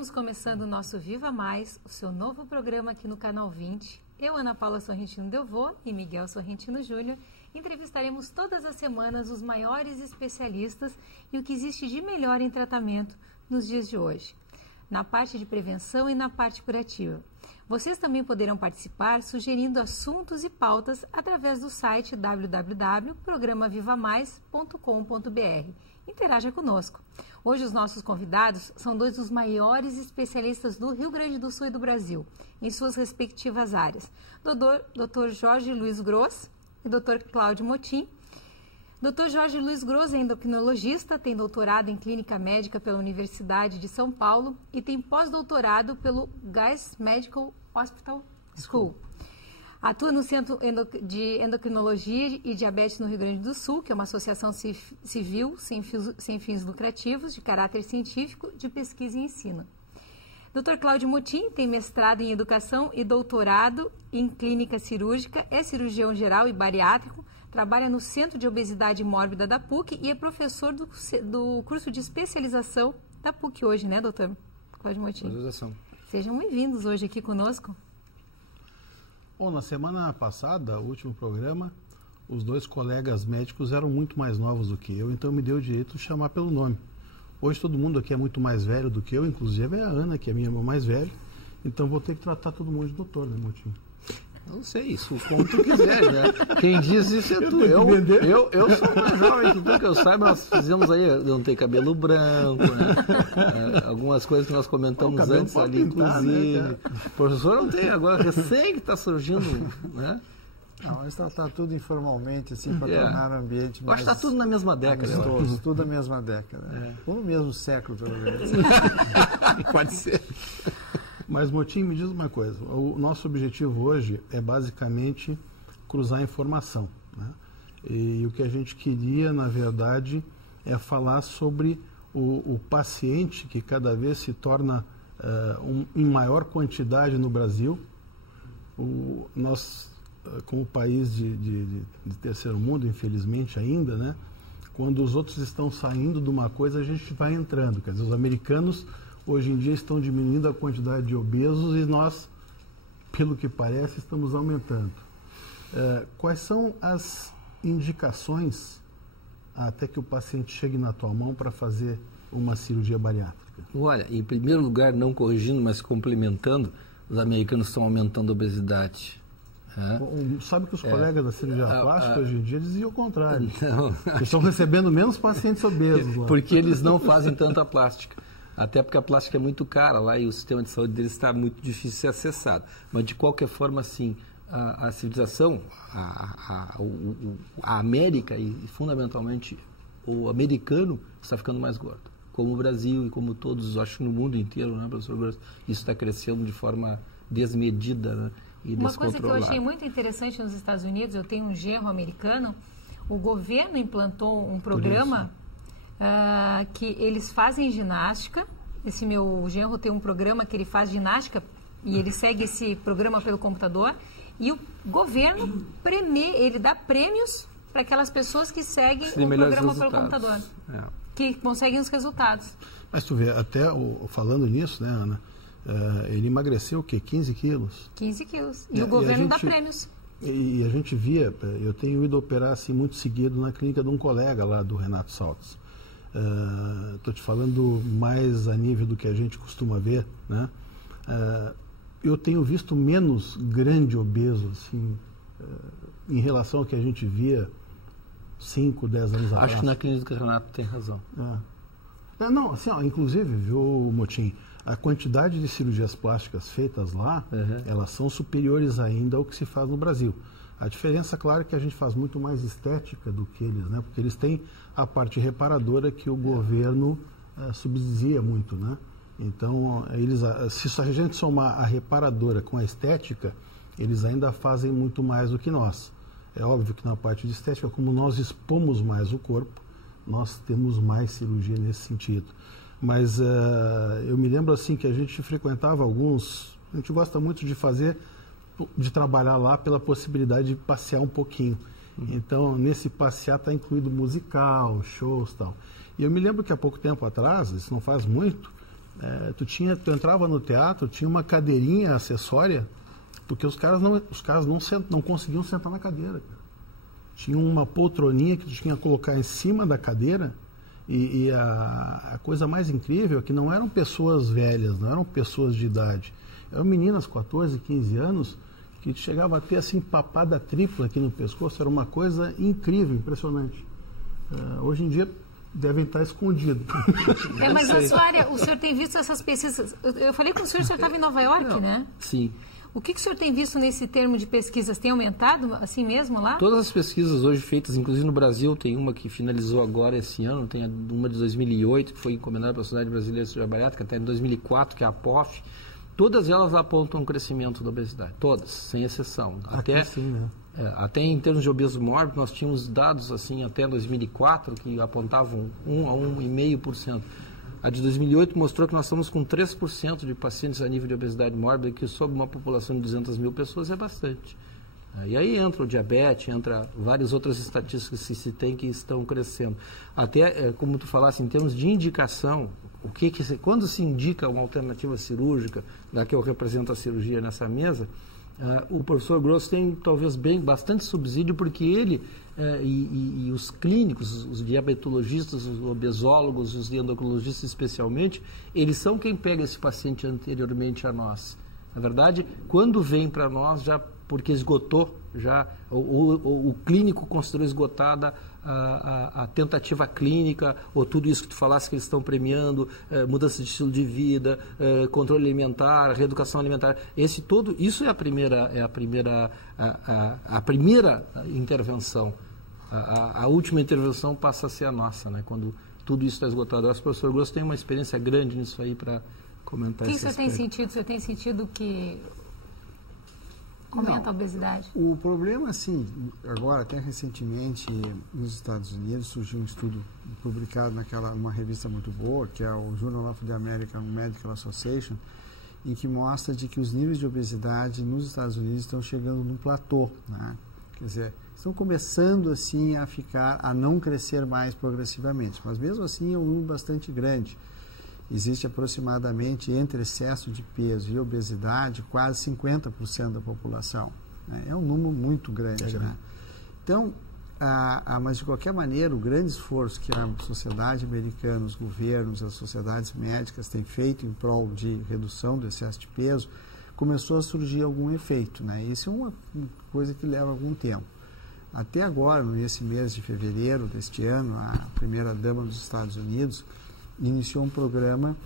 Estamos começando o nosso Viva Mais, o seu novo programa aqui no Canal 20. Eu, Ana Paula Sorrentino Delvaux e Miguel Sorrentino Júnior, entrevistaremos todas as semanas os maiores especialistas e o que existe de melhor em tratamento nos dias de hoje, na parte de prevenção e na parte curativa. Vocês também poderão participar sugerindo assuntos e pautas através do site www.programavivamais.com.br. Interaja conosco. Hoje os nossos convidados são dois dos maiores especialistas do Rio Grande do Sul e do Brasil, em suas respectivas áreas. Dr. Jorge Luiz Gross e Dr. Cláudio Motim. Dr. Jorge Luiz Gross é endocrinologista, tem doutorado em clínica médica pela Universidade de São Paulo e tem pós-doutorado pelo Guy's Medical Hospital School. Atua no Centro de Endocrinologia e Diabetes no Rio Grande do Sul, que é uma associação civil sem fins lucrativos, de caráter científico, de pesquisa e ensino. Dr. Cláudio Motim tem mestrado em Educação e doutorado em Clínica Cirúrgica, é cirurgião geral e bariátrico, trabalha no Centro de Obesidade Mórbida da PUC e é professor do curso de especialização da PUC hoje, né, doutor Cláudio Motim? Especialização. Sejam bem-vindos hoje aqui conosco. Bom, na semana passada, o último programa, os dois colegas médicos eram muito mais novos do que eu, então me deu o direito de chamar pelo nome. Hoje todo mundo aqui é muito mais velho do que eu, inclusive a Ana, que é minha irmã mais velha, então vou ter que tratar todo mundo de doutor, né, Motinho? Não sei, isso como tu quiser, né? Quem diz isso é tu. Eu sou mais jovem que tu, que eu saiba, nós fizemos aí, eu não tenho cabelo branco, né? Algumas coisas que nós comentamos antes ali, pintar, inclusive. né, O professor não tem, agora recém que está surgindo, né? Não, mas está tudo informalmente, assim, para tornar o ambiente mais... Acho que está tudo na mesma década. Tudo na mesma década. Ou no mesmo século, pelo menos. Pode ser. Mas, Motim, me diz uma coisa, o nosso objetivo hoje é basicamente cruzar informação, né? E o que a gente queria, na verdade, é falar sobre o paciente que cada vez se torna em maior quantidade no Brasil. Nós, como país de terceiro mundo, infelizmente ainda, né? Quando os outros estão saindo de uma coisa, a gente vai entrando. Quer dizer, os americanos hoje em dia estão diminuindo a quantidade de obesos e nós, pelo que parece, estamos aumentando. Quais são as indicações até que o paciente chegue na tua mão para fazer uma cirurgia bariátrica? Olha, em primeiro lugar, não corrigindo, mas complementando, os americanos estão aumentando a obesidade. Sabe que os colegas da cirurgia plástica hoje em dia diziam o contrário. Não, eles estão recebendo menos pacientes obesos lá. Porque eles não fazem tanta plástica. Até porque a plástica é muito cara lá e o sistema de saúde deles está muito difícil de ser acessado. Mas, de qualquer forma, assim, a civilização, a América e, fundamentalmente, o americano está ficando mais gordo. Como o Brasil e como todos, acho, no mundo inteiro, né, professor Gross? Isso está crescendo de forma desmedida, né, e descontrolada. Uma coisa que eu achei muito interessante nos Estados Unidos, eu tenho um genro americano, o governo implantou um programa... que eles fazem ginástica. Esse meu genro tem um programa que ele faz ginástica e ele segue esse programa pelo computador e o governo ele dá prêmios para aquelas pessoas que seguem o programa pelo computador, que conseguem os resultados. Mas tu vê, até falando nisso, né, Ana, ele emagreceu o quê? 15 quilos? 15 quilos. E o governo dá prêmios. E a gente via, eu tenho ido operar assim muito seguido na clínica de um colega lá do Renato Saltos. Estou te falando mais a nível do que a gente costuma ver, né? Eu tenho visto menos grande obeso assim, em relação ao que a gente via 5, 10 anos atrás. Acho que na clínica do Renato tem razão. Não, assim, inclusive, viu, Motim, a quantidade de cirurgias plásticas feitas lá, elas são superiores ainda ao que se faz no Brasil. A diferença, claro, é que a gente faz muito mais estética do que eles, né? Porque eles têm a parte reparadora que o governo subsidia muito, né? Então, se a gente somar a reparadora com a estética, eles ainda fazem muito mais do que nós. É óbvio que na parte de estética, como nós expomos mais o corpo, nós temos mais cirurgia nesse sentido. Mas eu me lembro assim que a gente frequentava a gente gosta muito de trabalhar lá pela possibilidade de passear um pouquinho. Então, nesse passear está incluído musical, shows e tal. E eu me lembro que há pouco tempo atrás, isso não faz muito, Tu entrava no teatro, tinha uma cadeirinha acessória, porque os caras não conseguiam sentar na cadeira, cara. Tinha uma poltroninha que tu tinha que colocar em cima da cadeira, e a coisa mais incrível é que não eram pessoas velhas, não eram pessoas de idade, eram meninas 14, 15 anos, que chegava a ter assim papada tripla aqui no pescoço. Era uma coisa incrível, impressionante. Hoje em dia devem estar escondidos. Mas na sua área, o senhor tem visto essas pesquisas? Eu falei com o senhor estava em Nova York, né? Sim. O que o senhor tem visto nesse termo de pesquisas? Tem aumentado assim mesmo lá? Todas as pesquisas hoje feitas, inclusive no Brasil, tem uma que finalizou agora esse ano, tem uma de 2008, que foi encomendada pela Sociedade Brasileira de Cirurgia Bariátrica, até em 2004, que é a APOF. Todas elas apontam um crescimento da obesidade, todas, sem exceção. Até sim, né? Até em termos de obeso mórbido, nós tínhamos dados assim até 2004 que apontavam 1 a 1,5%. A de 2008 mostrou que nós estamos com 3% de pacientes a nível de obesidade mórbida, que sob uma população de 200 mil pessoas é bastante. E aí entra o diabetes, entra várias outras estatísticas que se tem que estão crescendo. Até, como tu falasse, em termos de indicação, quando se indica uma alternativa cirúrgica, da que eu represento a cirurgia nessa mesa, o professor Grosso tem talvez bastante subsídio, porque ele e os clínicos, os diabetologistas, os obesólogos, os endocrinologistas especialmente, eles são quem pega esse paciente anteriormente a nós. Na verdade, quando vem para nós, já porque esgotou, já o clínico considerou esgotada a tentativa clínica, ou tudo isso que tu falasse que eles estão premiando, mudança de estilo de vida, controle alimentar, reeducação alimentar, isso é a primeira intervenção. A última intervenção passa a ser a nossa, né? Quando tudo isso está esgotado. Eu acho que o professor Grosso tem uma experiência grande nisso aí para comentar isso. O que você tem sentido? Você tem sentido que aumenta a obesidade? O problema, assim, agora, até recentemente, nos Estados Unidos, surgiu um estudo publicado numa revista muito boa, que é o Journal of the American Medical Association, em que mostra de que os níveis de obesidade nos Estados Unidos estão chegando num platô, né? Quer dizer, estão começando, assim, a não crescer mais progressivamente, mas mesmo assim é um número bastante grande. Existe aproximadamente, entre excesso de peso e obesidade, quase 50% da população, né? É um número muito grande, né? Então, mas de qualquer maneira, o grande esforço que a sociedade americana, os governos, as sociedades médicas têm feito em prol de redução do excesso de peso, começou a surgir algum efeito, né? Isso é uma coisa que leva algum tempo. Até agora, nesse mês de fevereiro deste ano, a primeira-dama dos Estados Unidos iniciou um programa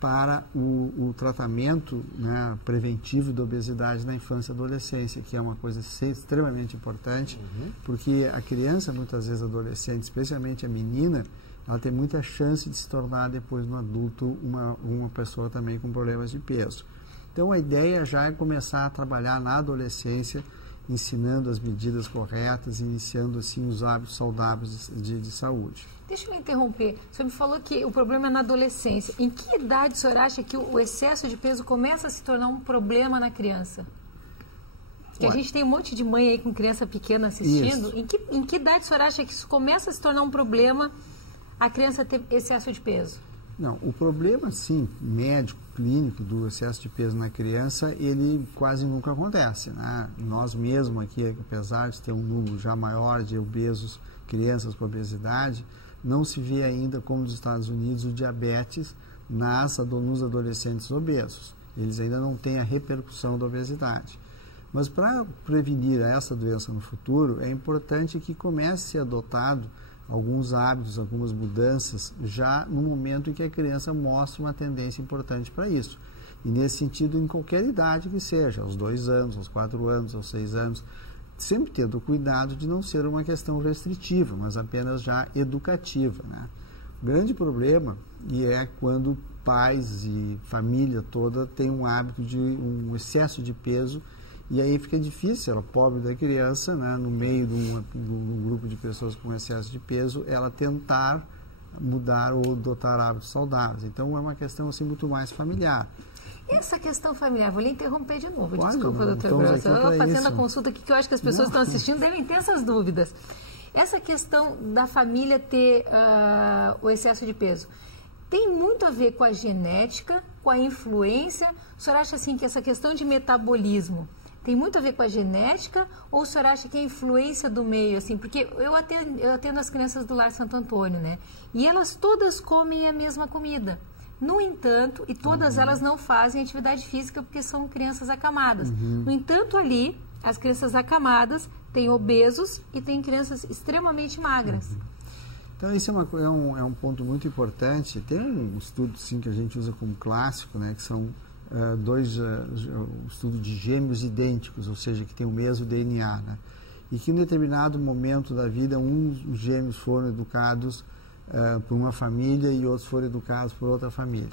para o tratamento, né, preventivo da obesidade na infância e adolescência, que é uma coisa extremamente importante, porque a criança, muitas vezes adolescente, especialmente a menina, ela tem muita chance de se tornar depois no adulto uma pessoa também com problemas de peso. Então a ideia já é começar a trabalhar na adolescência, ensinando as medidas corretas, iniciando assim os hábitos saudáveis de saúde. Deixa eu me interromper. O senhor me falou que o problema é na adolescência. Em que idade o senhor acha que o excesso de peso começa a se tornar um problema na criança? Porque a gente tem um monte de mãe aí com criança pequena assistindo. Em que idade o senhor acha que isso começa a se tornar um problema, a criança ter excesso de peso? Não, o problema, sim, médico, clínico do excesso de peso na criança, ele quase nunca acontece, né? Nós mesmos aqui, apesar de ter um número já maior de obesos, crianças com obesidade, não se vê ainda, como nos Estados Unidos, o diabetes nos adolescentes obesos. Eles ainda não têm a repercussão da obesidade. Mas para prevenir essa doença no futuro, é importante que comece a ser adotado alguns hábitos, algumas mudanças, já no momento em que a criança mostra uma tendência importante para isso. E nesse sentido, em qualquer idade que seja, aos 2 anos, aos 4 anos, aos 6 anos, sempre tendo cuidado de não ser uma questão restritiva, mas apenas já educativa, né? O grande problema é quando pais e família toda têm um hábito de um excesso de peso. E aí fica difícil, ela pobre da criança, né, no meio de um grupo de pessoas com excesso de peso, ela tentar mudar ou adotar hábitos saudáveis. Então é uma questão assim muito mais familiar. Essa questão familiar, vou lhe interromper de novo, Pode, desculpa, doutor Grosso. Eu estou fazendo a consulta aqui que eu acho que as pessoas que estão assistindo devem ter essas dúvidas. Essa questão da família ter o excesso de peso, tem muito a ver com a genética, com a influência? O senhor acha assim que essa questão de metabolismo tem muito a ver com a genética, ou o senhor acha que é a influência do meio, assim? Porque eu atendo as crianças do Lar Santo Antônio, né? E elas todas comem a mesma comida. No entanto, e todas elas não fazem atividade física porque são crianças acamadas. No entanto, ali, as crianças acamadas têm obesos e têm crianças extremamente magras. Então, isso é um ponto muito importante. Tem um estudo, sim, que a gente usa como clássico, né? Que são um estudo de gêmeos idênticos, ou seja, que tem o mesmo DNA, né? E que em determinado momento da vida, uns gêmeos foram educados por uma família e outros foram educados por outra família.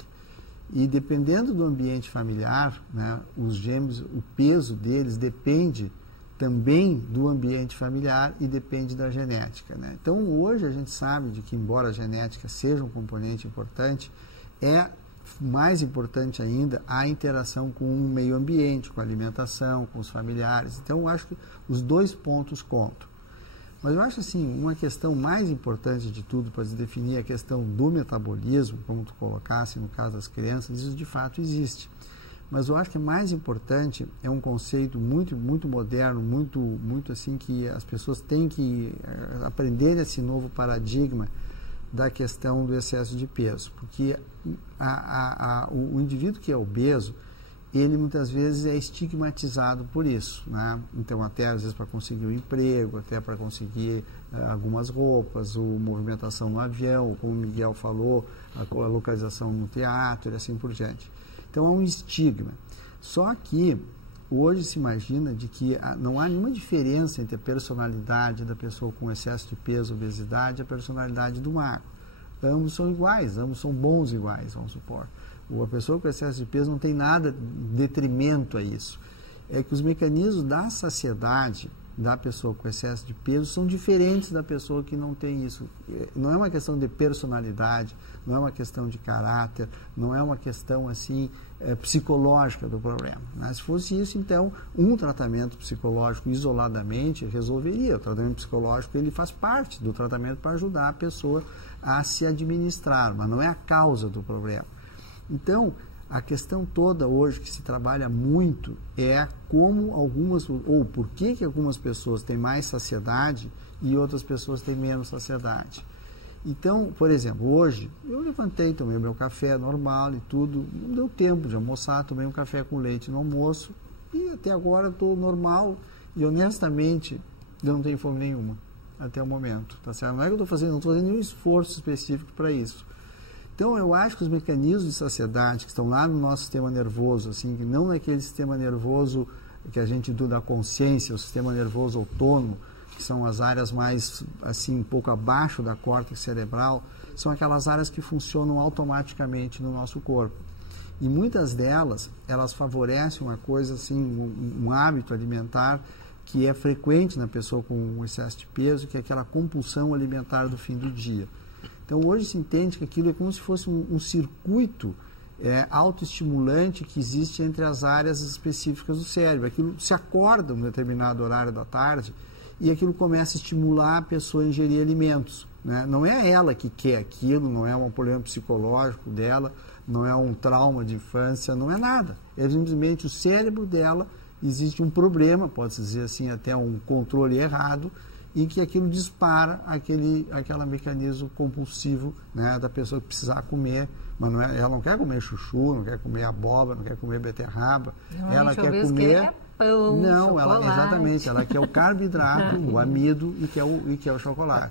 E dependendo do ambiente familiar, né, os gêmeos, o peso deles depende também do ambiente familiar e depende da genética, né? Então, hoje a gente sabe de que, embora a genética seja um componente importante, é mais importante ainda a interação com o meio ambiente, com a alimentação, com os familiares. Então, eu acho que os dois pontos contam. Mas eu acho assim, uma questão mais importante de tudo para se definir a questão do metabolismo, como tu colocasse no caso das crianças, isso de fato existe. Mas eu acho que mais importante é um conceito muito, muito moderno, muito assim, que as pessoas têm que aprender esse novo paradigma da questão do excesso de peso, porque o indivíduo que é obeso, ele muitas vezes é estigmatizado por isso, né? Então, até às vezes para conseguir um emprego, até para conseguir algumas roupas, ou movimentação no avião, como o Miguel falou, a localização no teatro e assim por diante. Então, é um estigma. Só que hoje se imagina de que não há nenhuma diferença entre a personalidade da pessoa com excesso de peso, obesidade, e a personalidade do magro. Ambos são iguais, ambos são bons iguais, vamos supor. A pessoa com excesso de peso não tem nada de detrimento a isso. É que os mecanismos da saciedade da pessoa com excesso de peso são diferentes da pessoa que não tem isso. Não é uma questão de personalidade, não é uma questão de caráter, não é uma questão assim psicológica do problema, né? Se fosse isso, então, um tratamento psicológico isoladamente resolveria. O tratamento psicológico ele faz parte do tratamento para ajudar a pessoa a se administrar, mas não é a causa do problema. Então, a questão toda hoje que se trabalha muito é como ou por que algumas pessoas têm mais saciedade e outras pessoas têm menos saciedade. Então, por exemplo, hoje eu levantei, tomei meu café normal e tudo, não deu tempo de almoçar, tomei um café com leite no almoço e até agora estou normal e honestamente eu não tenho fome nenhuma até o momento, tá certo? Não é que eu estou fazendo nenhum esforço específico para isso. Então, eu acho que os mecanismos de saciedade que estão lá no nosso sistema nervoso, assim, que não naquele sistema nervoso que a gente estuda a consciência, o sistema nervoso autônomo, que são as áreas mais, assim, um pouco abaixo da córtex cerebral, são aquelas áreas que funcionam automaticamente no nosso corpo. E muitas delas, elas favorecem uma coisa, assim, um hábito alimentar que é frequente na pessoa com excesso de peso, que é aquela compulsão alimentar do fim do dia. Então, hoje se entende que aquilo é como se fosse um circuito autoestimulante que existe entre as áreas específicas do cérebro. Aquilo se acorda em um determinado horário da tarde e aquilo começa a estimular a pessoa a ingerir alimentos, né? Não é ela que quer aquilo, não é um problema psicológico dela, não é um trauma de infância, não é nada. É simplesmente o cérebro dela, existe um problema, pode-se dizer assim, até um controle errado, em que aquilo dispara aquele mecanismo compulsivo, né, da pessoa que precisar comer, mas ela não quer comer chuchu, não quer comer abóbora, não quer comer beterraba, ela quer comer pão, não, chocolate. Exatamente, ela quer o carboidrato, o amido e quer o chocolate.